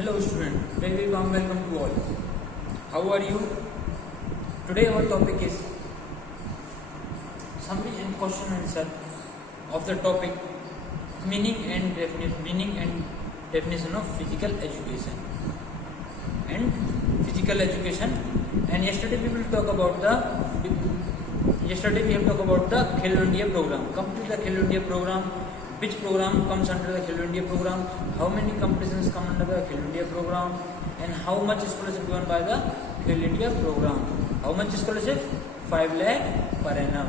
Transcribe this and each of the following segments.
Hello student, very warm welcome to all. How are you? Today our topic is summary and question answer of the topic meaning and definition of physical education. And yesterday we have talked about the Khelo India program. Complete the Khelo India program. Which program comes under the Khelo India program? How many competitions come under the Khelo India program? And how much scholarship given by the Khelo India program? How much scholarship? 5 lakh per annum.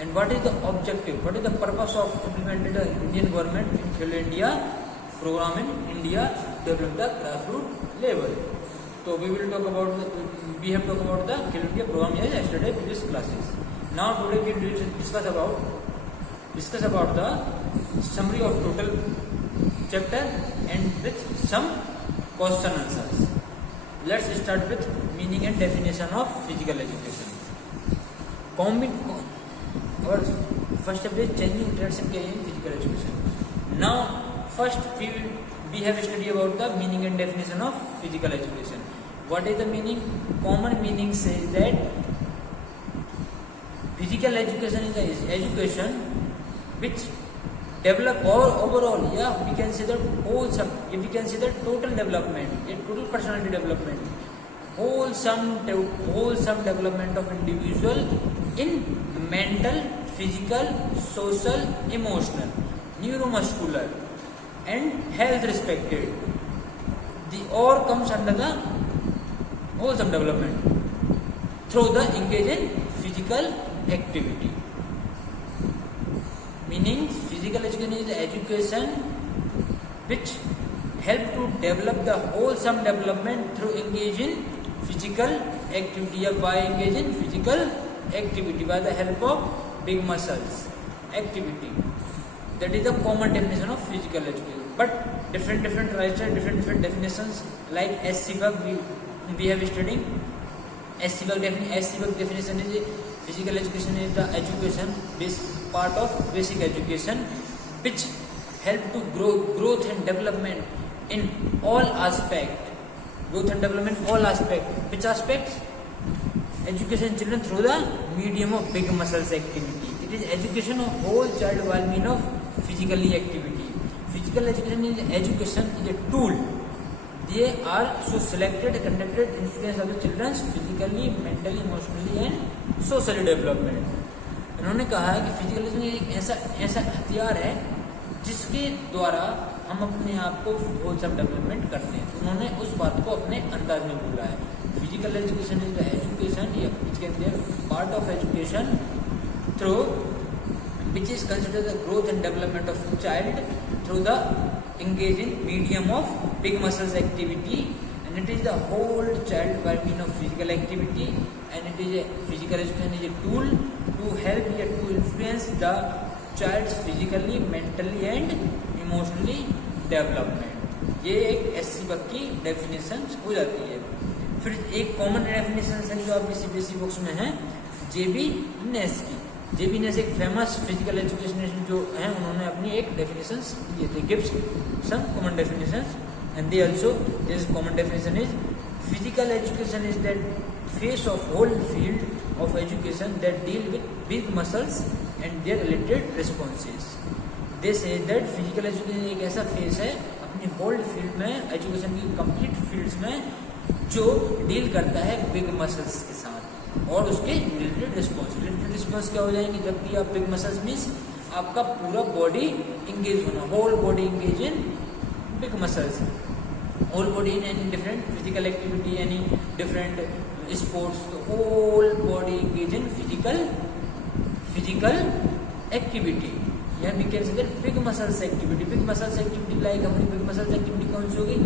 And what is the objective? What is the purpose of implementing the Indian government in Khelo India program in India? Develop the grassroots level. So we have talked about the Khelo India program yesterday previous classes. Now today we will discuss about the summary of total chapter and with some question answers. Let's start with meaning and definition of physical education. Our first chapter is changing interaction career in physical education. Now first we have studied about the meaning and definition of physical education. What is the meaning? Common meaning says that physical education is the education which develop or overall, we can say that total development, total personality development, wholesome development of individual in mental, physical, social, emotional, neuromuscular and health respected. The or comes under the wholesome development through the engage in physical activity. Meaning physical education is the education which help to develop the wholesome development through engage in physical activity or by engage in physical activity by the help of big muscles activity. That is the common definition of physical education. But different writers, different definitions, like S. Sivak we have studied. S. Sivak definition is physical education is the education part of basic education which help to growth and development in all aspect. Which aspects? Education children through the medium of big muscles activity. It is education of whole child well-being of physically activity. Physical education is a tool. They are so selected, conducted influence of the children's physically, mentally, emotionally and socially development. इन्होंने कहा है कि physical education एक ऐसा हथियार है जिसके द्वारा हम अपने आप को होलसम डेवलपमेंट करते हैं. तो उन्होंने उस बात को अपने अंदाज में बोला है. Physical education is the education which can be part of education through which is considered the growth and development of child through the engage in medium of big muscles activity, and it is the whole child by means of physical activity, and it is a physical education is a tool to help to influence the child's physically, mentally and emotionally development. ये एक S बक की definition हो जाती है. फिर एक common definition है जो आपकी सीबीएसई बुक्स में है, जेबी नेस की. जेबी नेस एक फेमस फिजिकल एजुकेशन जो है, उन्होंने अपनी एक डेफिनेशन दिए थे. Gives some common definitions and they also this common definition is physical education is that face of whole field of education that deal with big muscles and their related responses. They say that physical education एक ऐसा face है अपनी whole field में, education की complete fields में, जो deal करता है बिग मसल्स के साथ और उसके रिलेटेड रिस्पॉन्स. रिलेटेड रिस्पॉन्स क्या हो जाएंगे? जब भी आप बिग मसल्स मीन्स आपका पूरा बॉडी इंगेज होना, whole body engage in big muscles, whole body in any different physical activity, any different sports, the whole body engage in physical activity. Yeah, we can say that big muscles activity. Big muscles activity like हमारी big muscles activity कौन सी होगी?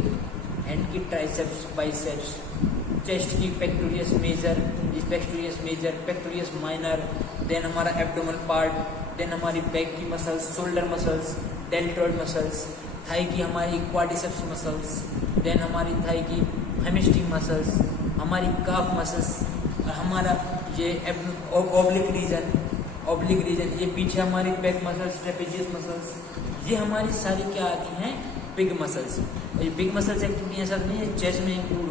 Hand की triceps, biceps, chest की pectoralis major, pectoralis minor, then हमारा abdomen part, then हमारी back की muscles, shoulder muscles, deltoid muscles, thigh की हमारी क्वाड्रिसेप्स मसल्स, देन हमारी थाई की हेमिस्ट्रिक मसल्स, हमारी काफ मसल्स और हमारा ये ऑब्लिक रीजन, ये पीछे हमारी बैक मसल्स, ट्रेपेजियस मसल्स, ये हमारी सारी क्या आती हैं? Big muscles. Big muscles activity ऐसा नहीं है चेस में include,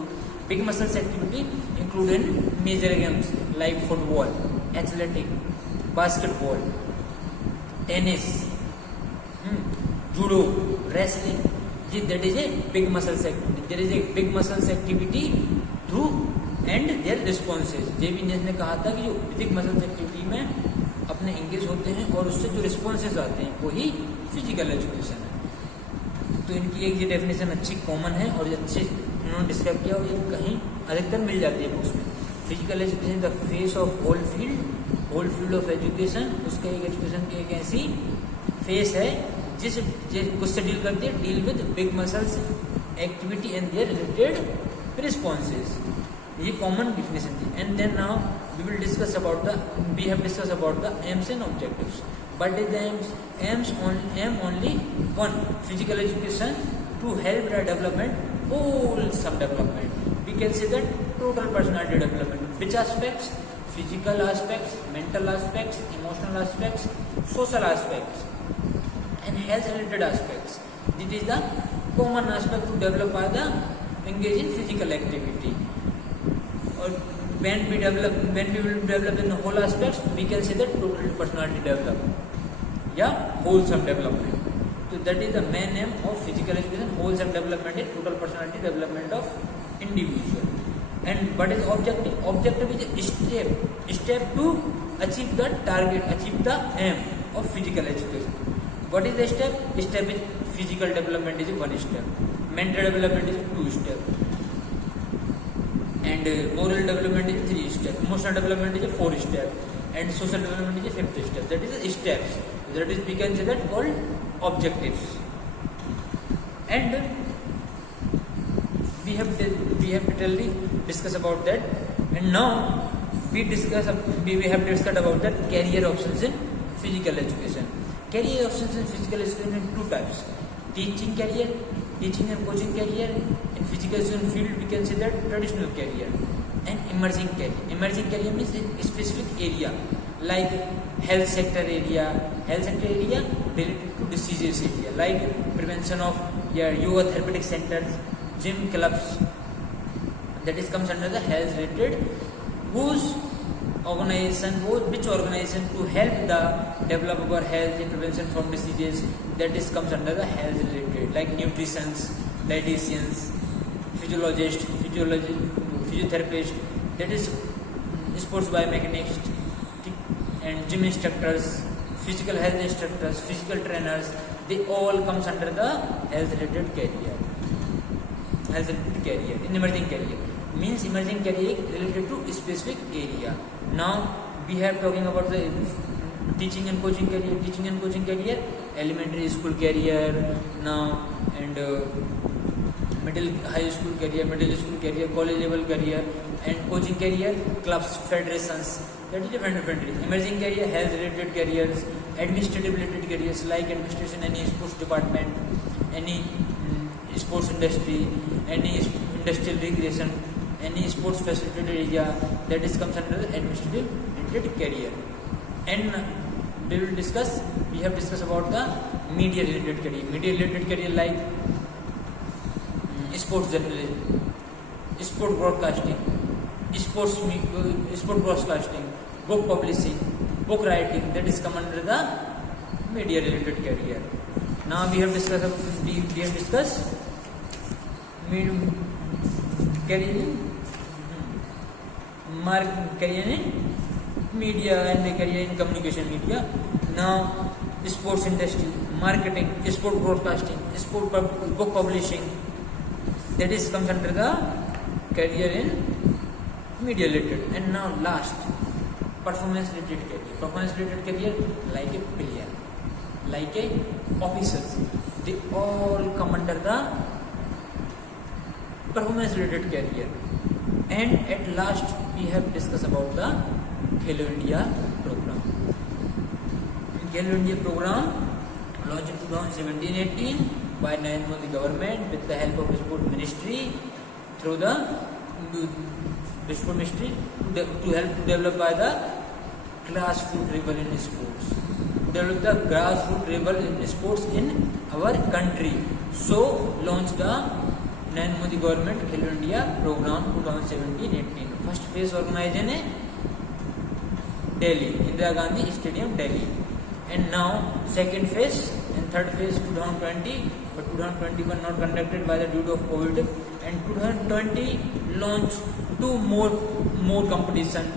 big muscles activity include in major games like football, athletic, basketball, tennis, judo, wrestling. That is a big muscles activity. There is a big muscles activity through and their responses. J B. Ness ने कहा था कि जो big muscles activity में अपने engage होते हैं और उससे जो responses आते हैं वही physical education है। तो इनकी एक ये definition अच्छी common है और अच्छे इन्होंने डिस्क्राइब किया और ये कहीं अधिकतर मिल जाती है बुक्स में। Physical education the face of whole field of education. उसका एक एजुकेशन की एक ऐसी फेस है जिस उससे डील करती है, deal with big muscles activity and their related responses. ये कॉमन डिफिनेशन थी। And then now we have discuss about the aims and objectives. But is the aims only one physical education to help the development wholesome development. We can say that total personality development. Which aspects? Physical aspects, mental aspects, emotional aspects, social aspects, and health related aspects. This is the common aspect to develop by the engage in physical activity. Or when we will develop in the whole aspects, we can say that total personality development. Yeah, wholesome development. So that is the main aim of physical education. Wholesome development is total personality development of individual. And what is objective? Objective is a step to achieve the target, achieve the aim of physical education. What is the step? Step is physical development is one step, mental development is 2 steps, and moral development is 3 steps, emotional development is 4 steps, and social development is 5th step. That is the steps. That is, we can say that called objectives. And we have detailedly discussed about that. And now we have discussed about that career options in physical education. Career options in physical education in 2 types: teaching career, teaching and coaching career. In physical education field, we can say that traditional career and emerging career. Emerging career means a specific area like health sector area related to diseases area, like prevention of yoga therapeutic centers, gym clubs. That is comes under the health related. Which organization to help the develop our health and prevention from diseases, that is comes under the health related, like nutritionists, dietitians, physiologists, physiotherapists, that is sports biomechanics and gym instructors, physical health instructors, physical trainers. They all comes under the health related career. In emerging career means emerging career related to a specific area. Now we have talking about the teaching and coaching career, elementary school career now, and middle school career, college level career, and coaching career, clubs, federations. That is different. Emerging career, health related careers, administrative related careers like administration, any sports department, any sports industry, any industrial recreation, any sports facilitated area, that is comes under the administrative related career. And we have discussed about the media related career like sports journalism, sport broadcasting, book publishing, book writing. That is come under the media related career. Now we have discussed career in media and career in communication media. Now sports industry, marketing, sport broadcasting, book publishing. That is comes under the career in media related. And now last, performance related career like a player, like a officers, they all come under the performance related career. And at last we have discussed about the Khelo India program. Khelo India program launched in 2017-18 by Narendra Modi government with the help of sport ministry through the sport ministry to help to develop by the grassroots level in sports. to develop the grassroots level in sports in our country. So launched the Narendra Modi government Khelo India program 2017-18. First phase organization है Delhi, Indira Gandhi Stadium, Delhi. And now second phase and third phase 2020, but 2021 not conducted by the due to of COVID. And 2020 launched two more competition.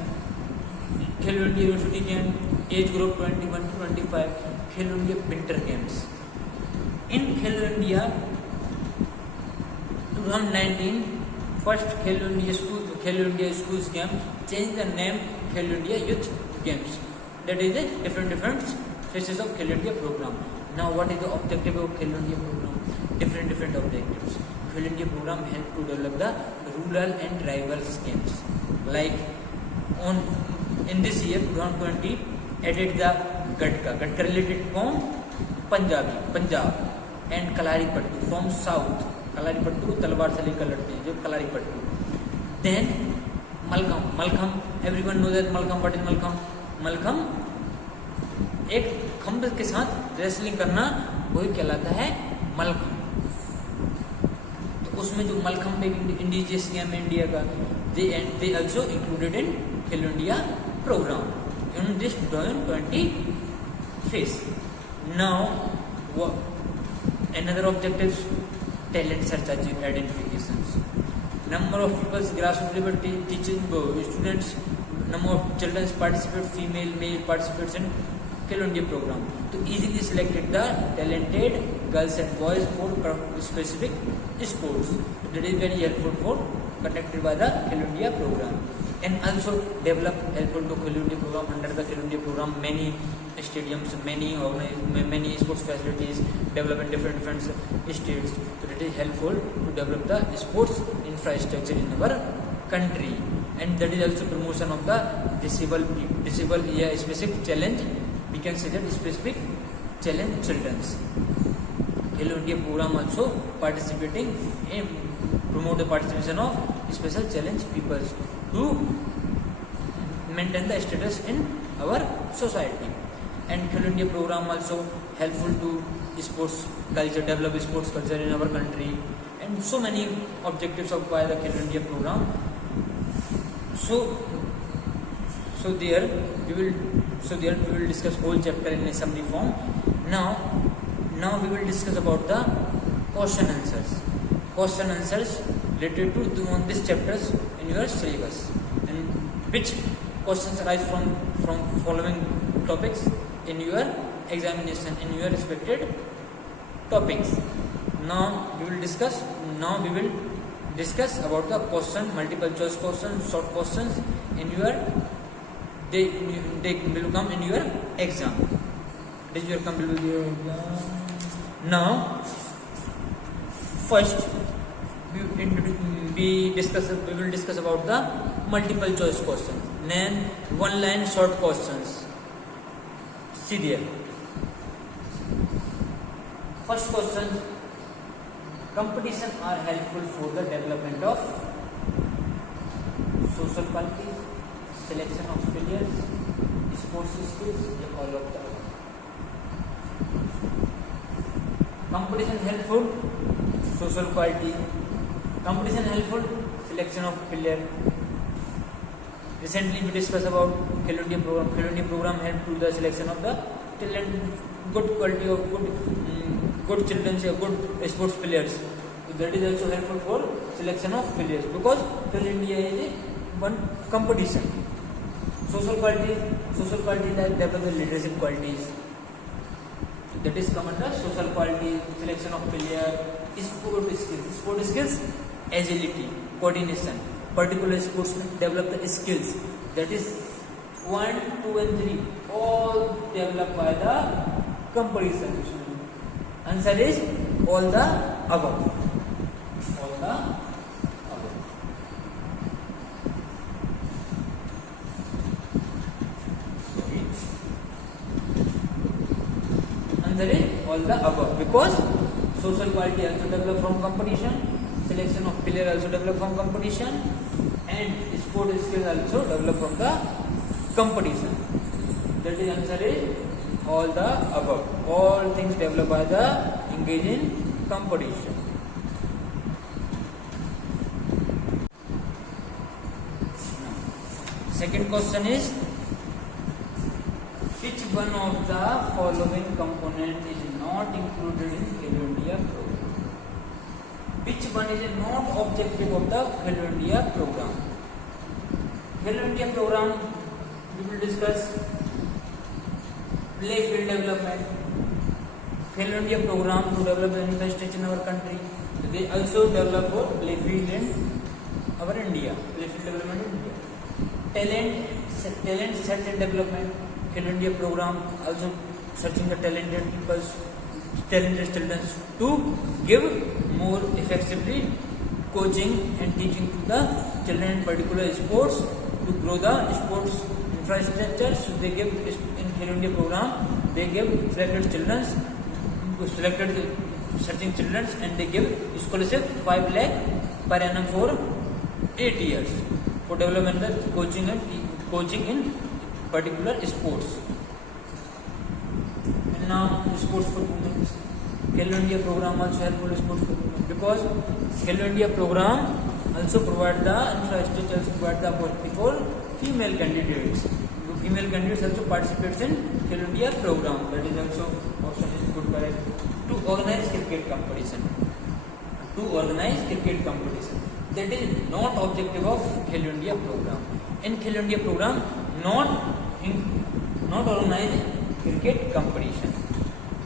Khelo India University Game, age group 21 to 25, Khelo India Winter Games. In Khelo India 2019, first Khelo India Schools Game changed the name Khelo India Youth Games. That is a different phases of Khelo India program. Now what is the objective of Khelo India program? Different objectives. Khelo India program help to develop the rural and rivals games. Like in this year 2020 added the Gatka related from Punjab and Kalari Pattu from South. Kalari Pattu तलवार से लेकर लड़ते हैं जो Kalari Pattu. Then Malkham, everyone knows that Malkham. What is Malkham? Malkham एक खंभ के साथ wrestling करना वही कहलाता है मलखम. तो उसमें जो मलखम एक इंडिजियस गेम है इंडिया का, they also included in Khelo India program in this 2020 phase. Now another objective, talent search identifications. Number of people grassroots level teaching students, number of children participate, female male participants in Khelo India program. To easily selected the talented girls and boys for specific sports. That is very helpful for conducted by the Khelo India program. And also develop helpful to Khelo India program. Under the Khelo India program, many stadiums, many sports facilities develop in different states. So it is helpful to develop the sports infrastructure in our country. And that is also promotion of the disabled specific challenge. We can say that specific challenge children's. Khelo India program also participating in promote the participation of special challenge peoples to maintain the status in our society. And Khelo India program also helpful to sports culture, develop sports culture in our country, and so many objectives of by the Khelo India program. So there we will discuss whole chapter in a summary form. Now we will discuss about the question answers related to on these chapters in your syllabus, and which questions arise from following topics in your examination in your respected topics. Now we will discuss about the question, multiple choice questions, short questions in your they will come in your exam. This will come in your exam. Now first we will discuss about the multiple choice questions, then one line short questions. See there. First question, competition are helpful for the development of social qualities, selection of players, sports skills, all of the above. Competition helpful, social quality. Competition helpful, selection of player. Recently we discussed about Khelo India program. Khelo India program helped to the selection of the talent, good quality of good children, good sports players. So that is also helpful for selection of players, because Khelo India is one competition. Social quality that develop the leadership qualities. That is come under social quality, selection of player, sport skills, agility, coordination. Particular sportsmen develop the skills. That is 1, 2 and 3 all developed by the competition. Answer is all the above. All the above. Answer is all the above, because social quality also developed from competition, selection of player also developed from competition, and sport skills also developed from the competition. That is answer is all the above. All things developed by the engage in competition. Second question is, which one of the following component is not included in Khelo India program? Which one is not objective of the Khelo India program? Khelo India program, we will discuss play field development. Khelo India program to develop the infrastructure in our country. They also develop for play field in our India. Play field development in India. Talent search and development. Khelo India program also searching the talented people, talented students to give more effectively coaching and teaching to the children in particular sports to grow the sports infrastructure. So they give in Khelo India program, they give selected searching children, and they give scholarship 5 lakh per annum for 8 years for development the coaching in particular sports. And now sports performance. Khelo India program also helpful sports performance because Khelo India program also provide the infrastructure, also provide the opportunity for female candidates. Female candidates also participates in Khelo India program. That is also option is good correct. To organize cricket competition. That is not objective of Khelo India program. In Khelo India program, not organize cricket competition.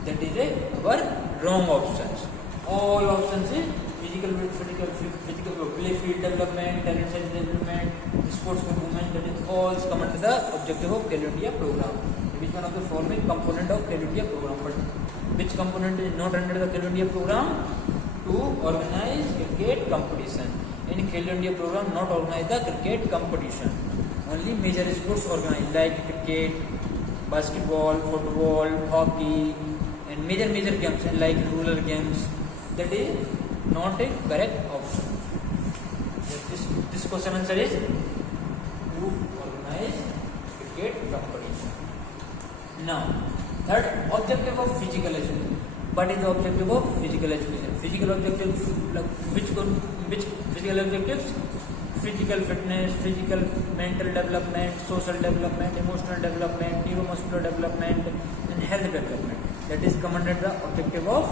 That is our wrong options. All options is physical play field development, talent search development, sports performance. That is all come under the objective of Khelo India program. Which one of the following component of Khelo India program? But which component is not under the Khelo India program? To organize cricket competition. In Khelo India program, not organize the cricket competition. Only major sports organized like cricket, basketball, football, hockey, and major games and like rural games. That is not a correct option. This question answer is to organize cricket competition. Now, third objective of physical education. What is the objective of physical education? Physical objectives, which physical objectives? Physical fitness, physical mental development, social development, emotional development, neuromuscular development, and health development. That is come under the objective of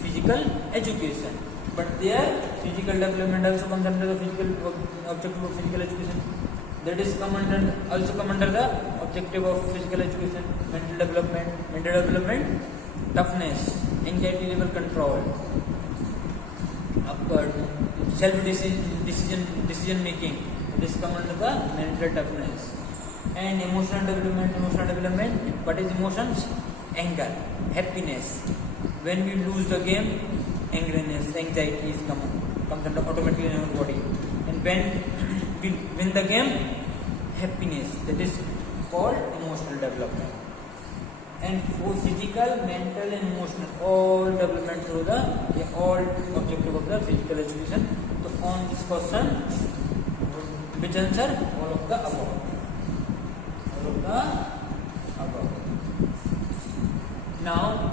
physical education. But there, physical development also comes under the physical objective of physical education. That is also come under the objective of physical education. Mental development, toughness, anxiety level control, self decision making. It is come under the mental toughness. And emotional development. What is emotions? Anger, happiness. When we lose the game, angriness, anxiety is comes under automatically in our body. And when we win the game, happiness. That is called emotional development. And for physical, mental, and emotional, all development through all objective of the physical education. So on this question, which answer? All of the above. Now,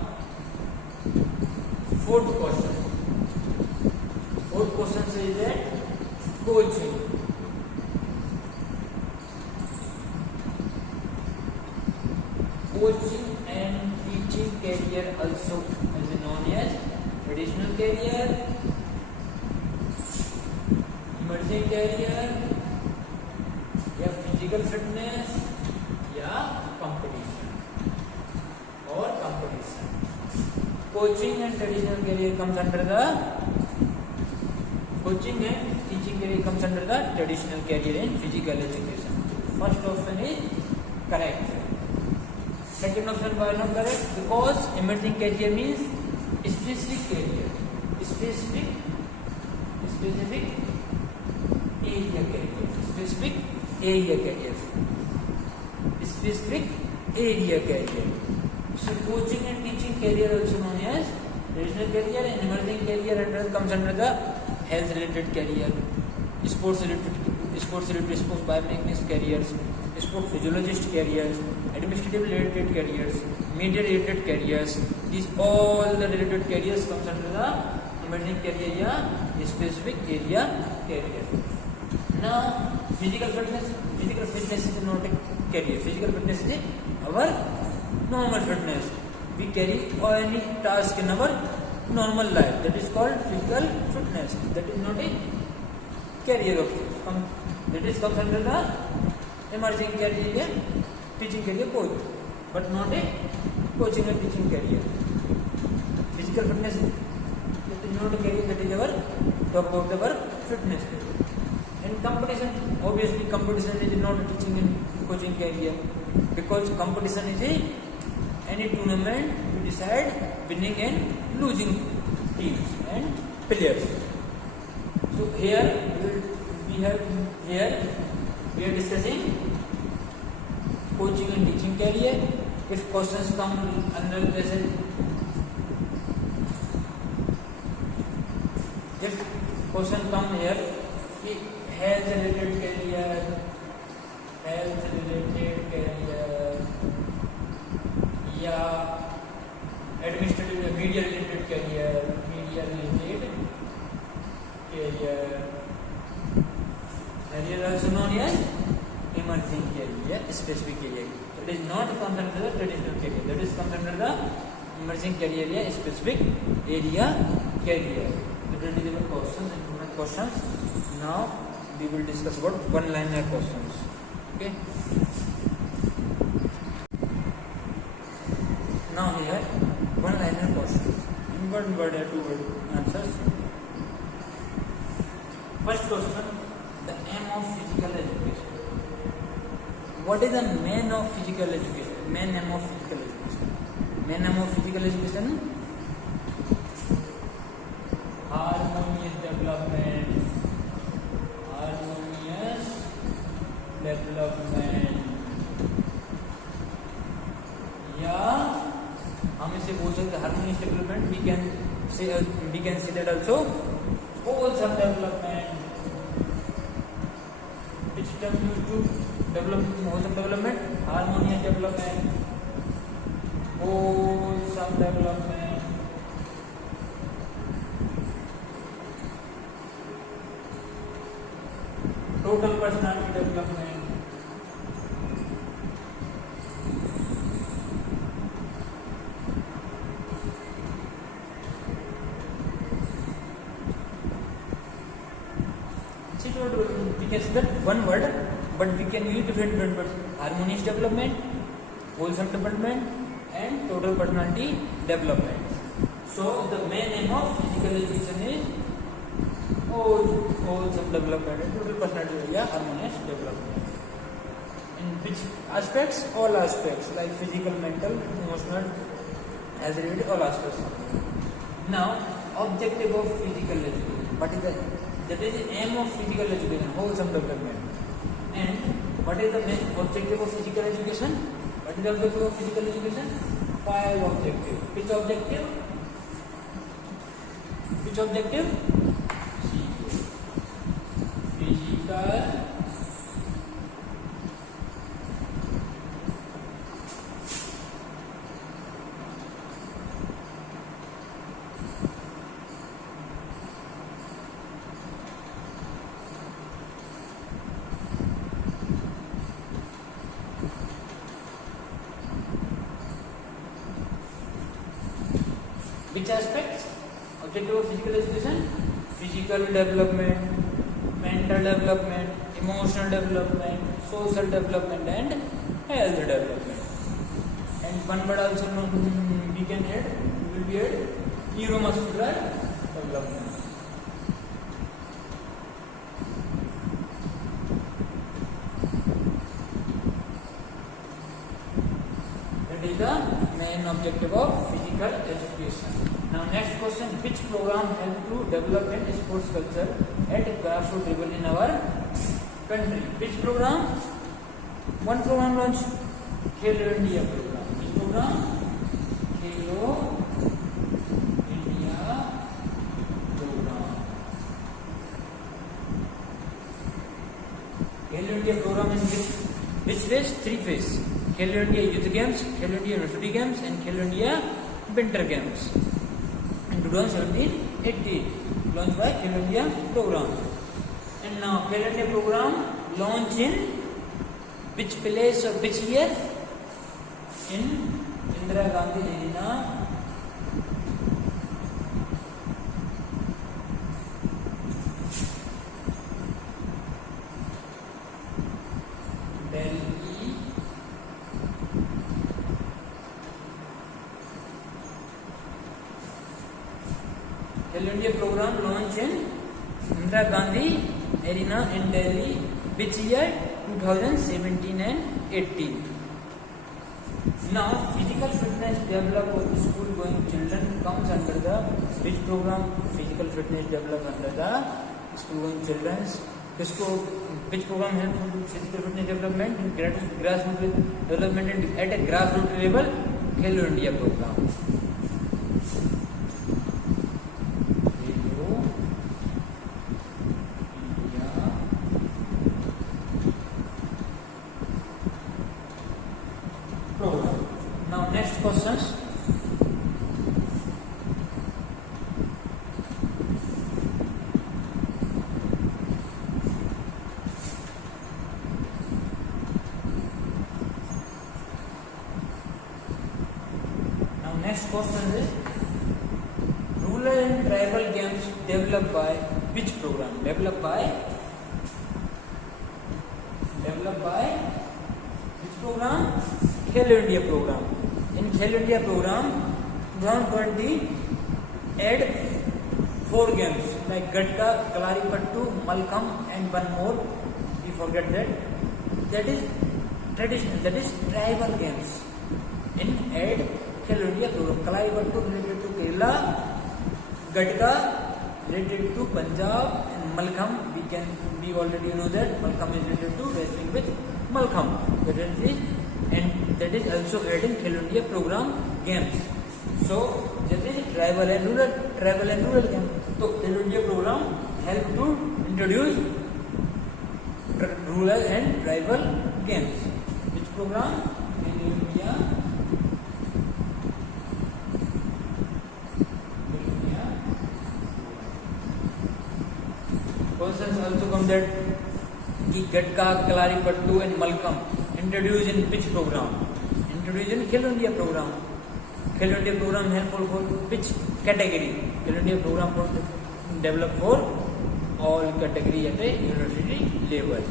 fourth question. Fourth question says that coaching. Coaching and teaching career also is known as traditional career, emerging career, या physical fitness, या competition. Coaching and traditional career comes under the coaching and teaching career comes under the traditional career in physical education. First option is correct. Second option why not correct? Because emerging career means specific career, specific area career, specific area career. So coaching and teaching career also known as traditional career, and emerging career comes under the health related career, sports related sports biomechanics careers, sport physiologist careers, administrative related careers, media related careers. These all the related careers comes under the emerging career area, specific area career. Now physical fitness is not a career. Physical fitness is our normal fitness. We carry any task in our normal life. That is called physical fitness. That is not a career of that is comes under the emerging career, teaching career both, but not a coaching and teaching career. Physical fitness that is not a career. That is our talk about our fitness. And competition, obviously competition is not a teaching and coaching career, because competition is any tournament to decide winning and losing teams and players. So here we are discussing coaching and teaching career. If questions come under this, if question come here, health related career, yeah, administrative media related career, career also known as emerging career, specific career. It is not comes under the traditional career. That is comes under the emerging career area, specific area career. So that is our questions, improvement questions. Now we will discuss about one-liner questions. Okay. Now here one-liner questions. In one word or two word answers. First question: the aim of physical education. What is the main of physical education? Main aim of physical education. Main aim of physical education: harmonious development. या हम इसे बोल सकते हैं harmonious development. we can say that also wholesome development. Which term used to develop wholesome development? Harmonious development, wholesome development. Total personality development. We can say that one word, but we can use different words: harmonious development, wholesome development, and total personality development. So the main aim of physical education is wholesome development and total personality, harmonious development. In which aspects? All aspects, like physical, mental, emotional, as related, all aspects. Now, objective of physical education. What is that is the aim of physical education, wholesome development. And what is the main objective of physical education? What is the objective of physical education? 5 objectives. Which objective? Physical which aspects? Objective of physical education: physical development, mental development, emotional development, social development, and health development. And one word also we can add, will be add neuromuscular development. That is the main objective of physical education. Now next question: which program help to develop a sports culture at grassroots level in our country? Which program? One program launched, Khelo India program. Which program? Khelo India program. Khelo India program in which phase? 3 phase. Khelo India Youth Games, Khelo India University Games, and Khelo India Winter Games. In 2017-18, launched by Khelo India program. And now Khelo India program launched in which place or which year? In Indira Gandhi Arena. Khelo India program launched in Indira Gandhi Arena in Delhi, which year? 2017 and 18. Now, physical fitness developed for school-going children comes under the which program? Physical fitness developed under the school-going children. Which program helps in physical fitness development in grassroots development and at a grassroots level? Khelo India program. Now next questions. Now next question is rural and tribal games developed by which program? Developed by which program? Khelo India program. In Khelo India program, 2020 add 4 games like Gatka, Kalaripattu, Malkham, and one more. We forget that. That is traditional. That is tribal games. In add Khelo India program, Kalaripattu related to Kerala, Gatka related to Punjab, and Malkham we already know that Malkham is related to wrestling with Malkham. That is also added in Khelo India program games. So that is tribal and rural games. So Khelo India program help to introduce rural and tribal games. Which program? Khelo India. Questions also come that Gatka, Kalaripattu, and Malkham introduced in which program? Introduced in Khelo India program. Khelo India program helpful for which category? Khelo India program developed for all category at a university level.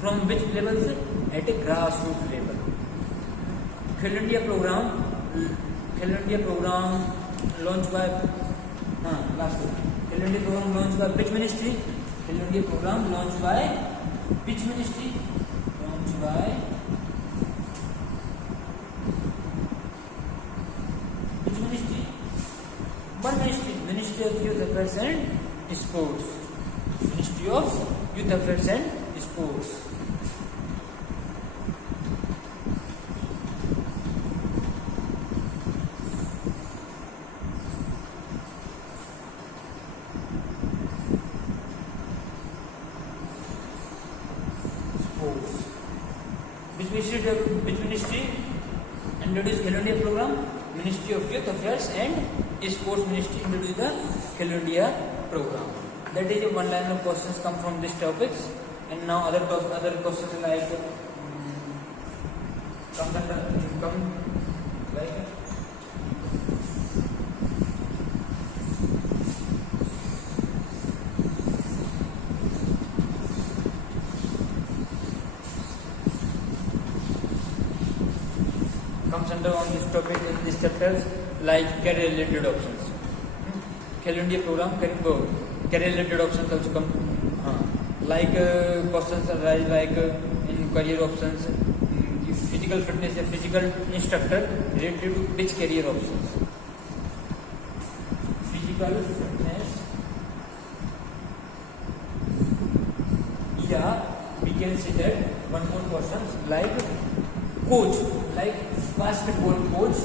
From which levels? At a grassroots level. Khelo India program launched by Khelo India program launched by which ministry? Khelo India program launched by which ministry? Launched by which ministry? One ministry. Ministry of Youth Affairs and Sports. Ministry of Youth Affairs and Sports. Which ministry introduced Khelo India program? Ministry of Youth Affairs and Sports Ministry introduced the Khelo India program. That is one line of questions come from these topics. And now other questions like comes under on this topic in these chapters like career related options. Khelo India program career related options also come like questions arise like in career options physical fitness a physical instructor related to which career options? Physical fitness, we can see that one more questions like coach, like basketball coach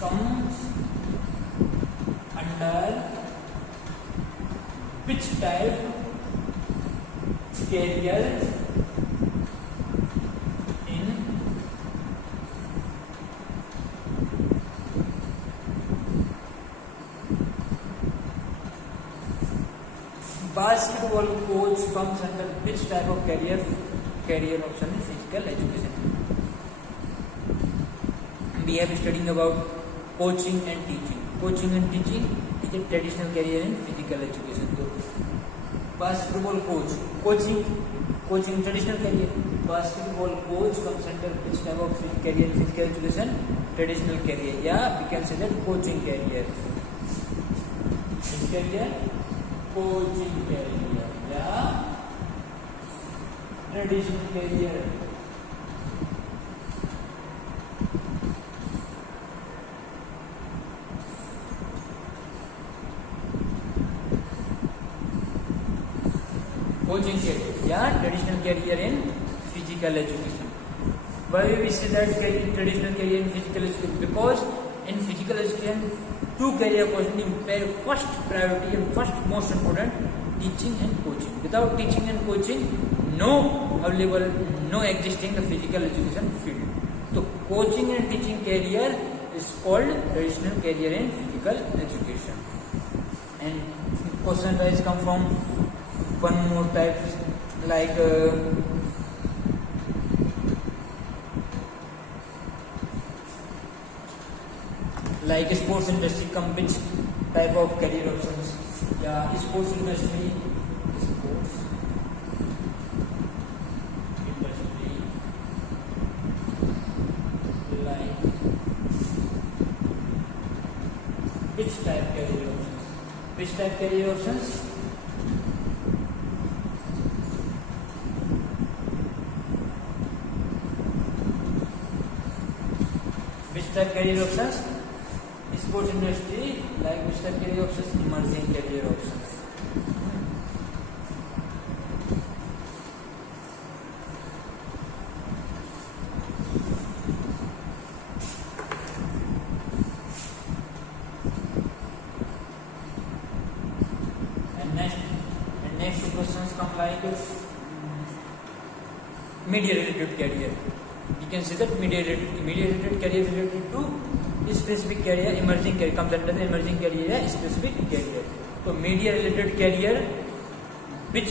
comes under type career in basketball coach comes under which type of career option in physical education? We have studying about coaching and teaching. Coaching and teaching is a traditional career in physical education. So, basketball coach, coaching traditional career. Basketball coach comes under which type of career in physical education? Traditional career. Yeah, we can say that coaching career. Which career? Coaching career. Yeah, traditional career. Coaching career, yeah, traditional career in physical education. Why we say that traditional career in physical education? Because in physical education, two career opportunities first priority and first most important, teaching and coaching. Without teaching and coaching, no available, no existing the physical education field. So coaching and teaching career is called traditional career in physical education. And question wise come from one more type, like sports industry come which type of career options? Yeah, sports industry, like which type career options? Which type career options? Which type career options? Sports industry, like which type career options? Emerging career options. And next two questions come like media related career. You can say that media related career related to specific career. Emerging career comes under the emerging career, specific career. So media related career, which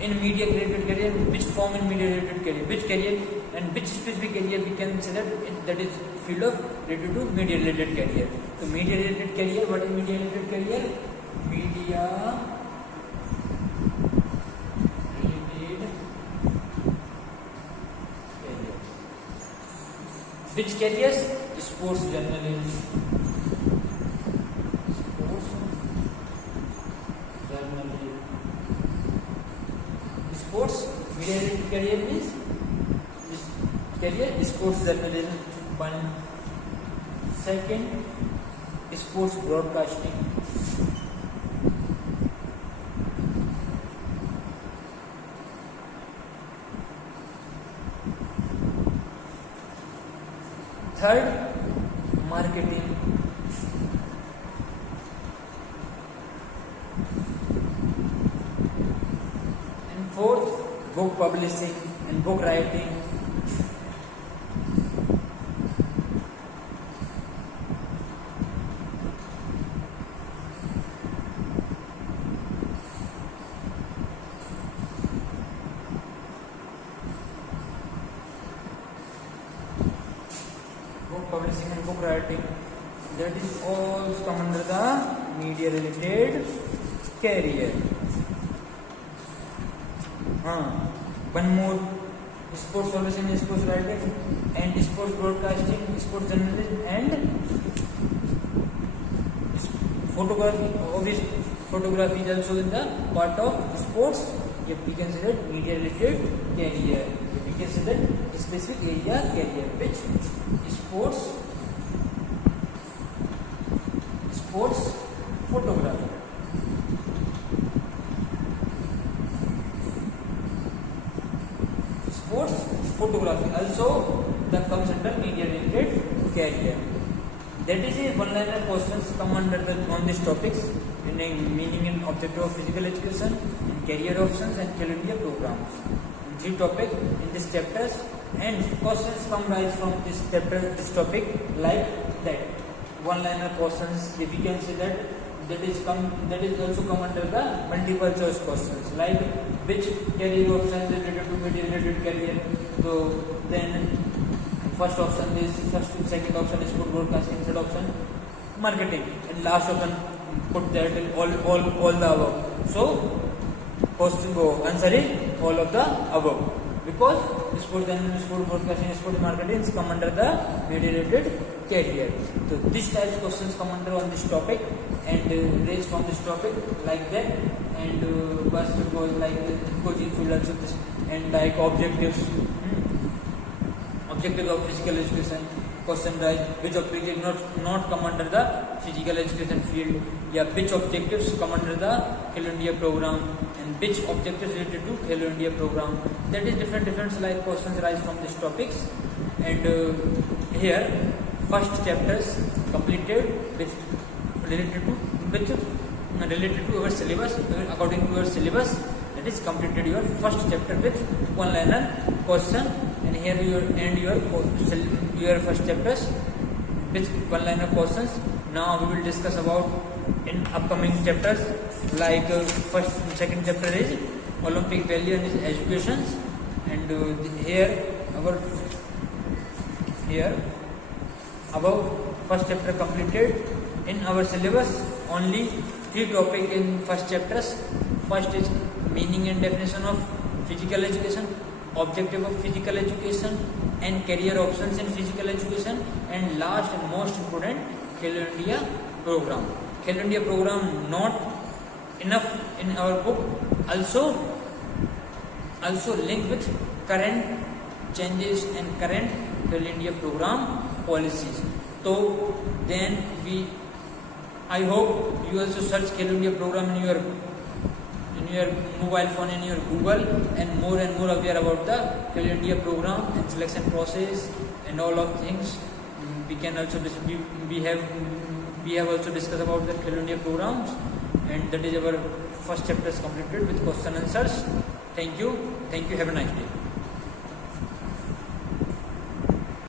in media related career, which form in media related career, which career and which specific career we can say that is field of related to media related career. So media related career, what is media related career? Media related career. Which careers? Sports journalism. Sports media related career means career sports journalism. One. Second, sports broadcasting. Third, marketing. And fourth, book publishing and book writing. Publishing and book writing, that is all come under the media related career. One more, sports publishing, sports writing and sports broadcasting, sports journalism and photography. Obviously photography is also in the part of sports. We can say that media related career. We can say that specific area career, which sports photography. Sports photography also that comes under media related career. That is a one-liner questions come under on these topics, meaning and objective of physical education, career options, and Khelo India programs. 3 topics in this chapters, and questions come rise from this chapter, this topic like that. One-liner questions, if we can say that is also come under the multiple choice questions, like which career option is related to media-related career. So then first second option is food broadcasting, third option marketing, and last option put that in all the above. So answer is all of the above, because sport broadcasting, sport marketing come under the media-related career. So these types of questions come under on this topic and raised from this topic like that, and basketball like coaching field also this, and like objectives of physical education. Question rise which objectives not come under the physical education field, yeah, which objectives come under the Khelo India program, and which objectives related to Khelo India program. That is different like questions rise from these topics. And here first chapters completed with related to our syllabus, according to your syllabus. That is completed your first chapter with one-liner question, and here you end your first chapters with one-liner questions. Now we will discuss about in upcoming chapters, like second chapter is Olympic value and its education, and above first chapter completed in our syllabus. Only 3 topics in first chapters. First is meaning and definition of physical education, objective of physical education, and career options in physical education, and last and most important, Khelo India program. Khelo India program not enough in our book, also linked with current changes and current Khelo India program policies. So then I hope you also search Khelo India program in your mobile phone, in your Google, and more aware about the Khelo India program and selection process and all of things. We can also we have also discussed about the Khelo India programs, and that is our first chapter is completed with question answers. Thank you. Have a nice day.